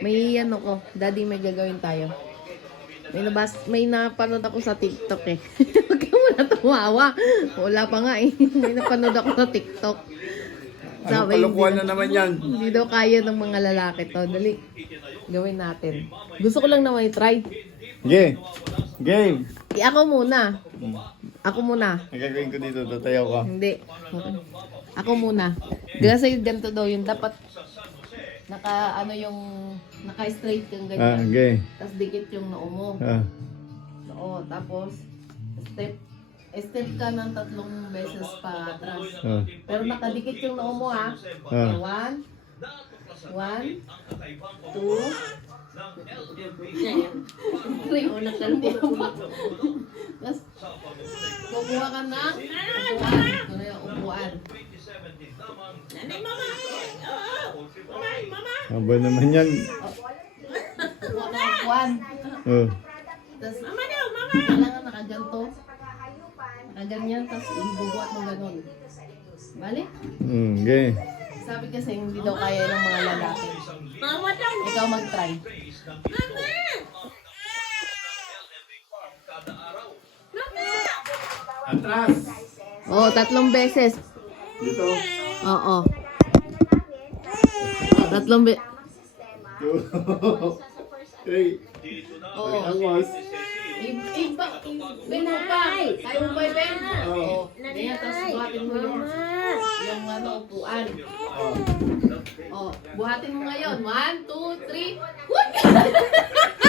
May ano ko, daddy may gagawin tayo. May nabas, may napanood ako sa TikTok eh. Huwag ka muna tumawa. Wala pa nga eh. May napanood ako sa TikTok. Anong Sabi, kalukuhan na naman yan? Hindi daw kaya ng mga lalaki to. Dali, gawin natin. Gusto ko lang naman i-try. Game. Game. Eh, ako muna. Ako muna. Ang gagawin ko dito, tatayo ka. Hindi. Okay. Ako muna. Kasi ganito daw yun. Dapat naka ano yung naka straight yung Ah, ganyan. okay. Tapos dikit yung noo mo. Ah. Oo, tapos step step ka ng tatlong beses pa atras. Ah. Pero nakadikit yung noo mo ha. Ah. One, one, two, three. Tapos, kukuha ka ng upuan. Ito na yung upuan. Haba naman yan. Upuan. Oh. Tapos, kailangan nakaganto. Nakaganyan, tapos ibubuhat mo ganun. Bali? Mm, okay. Sabi kasi hindi daw kaya ng mga lalaki. Ikaw mag-try. Atras! Oo, tatlong beses. Dito. Oo. Tatlong be... Two. Three. Oo. Angos. Iba, iba mo pa. Kaya mo pa, Ben? Oo. Ganyan, tapos buhatin mo yung, yung ano, upuan. Oh. Oh, buhatin mo ngayon. One, two, three.